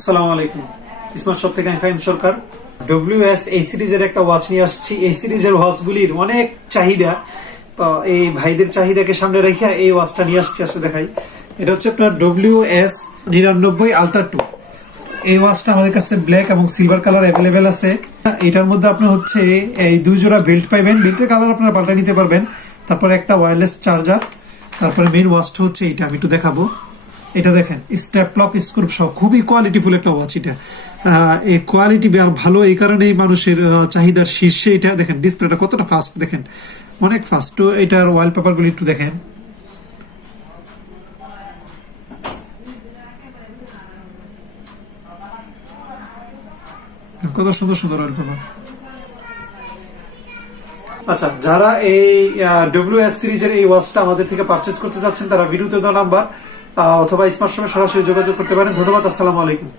আসসালামু আলাইকুম। Smart shop থেকে আমি সরকার। ডব্লিউ এস এই সিরিজের একটা ওয়াচ নিয়ে আসছি। এই সিরিজের ওয়াচগুলির অনেক চাহিদা। তো এই ভাইদের চাহিদাকে সামনে রেখে এই ওয়াচটা নিয়ে আসছি আসলে দেখাই। এটা হচ্ছে আপনার ডব্লিউ এস নিরানব্বই আলট্রা টু এই ওয়াচটা আমাদের কাছে ব্ল্যাক এবং সিলভার কালার অ্যাভেলেবেল আছে। এটার মধ্যে আপনার হচ্ছে এই দুই জোড়া বেল্ট পাইবেন। বেল্টের কালার আপনারা পাল্টা নিতে পারবেন। তারপরে একটা ওয়্যারলেস চার্জার তারপরে মেইন ওয়াচটা হচ্ছে এইটা। আমি একটু দেখাবো। এটা দেখেন স্টেপ লক স্ক্রুপ সহ, খুবই কোয়ালিটিফুল একটা ওয়াচ এটা। এই কোয়ালিটি আর ভালো এই কারণেই মানুষের চাহিদার শীর্ষে এটা দেখেন ডিসপ্লেটা কতটা ফাস্ট দেখেন, অনেক ফাস্ট তো এটার ওয়ালপেপারগুলি একটু দেখেন। কত সুন্দর সুন্দর ওয়ালপেপার আচ্ছা যারা এই ডব্লিউ এস সিরিজের এই ওয়াচটা আমাদের থেকে পারচেজ করতে যাচ্ছেন তারা ভিডিওতে দেওয়া নাম্বার অথবা স্মার্ট সরাসরি যোগাযোগ করতে পারেন। ধন্যবাদ আসসালামু আলাইকুম।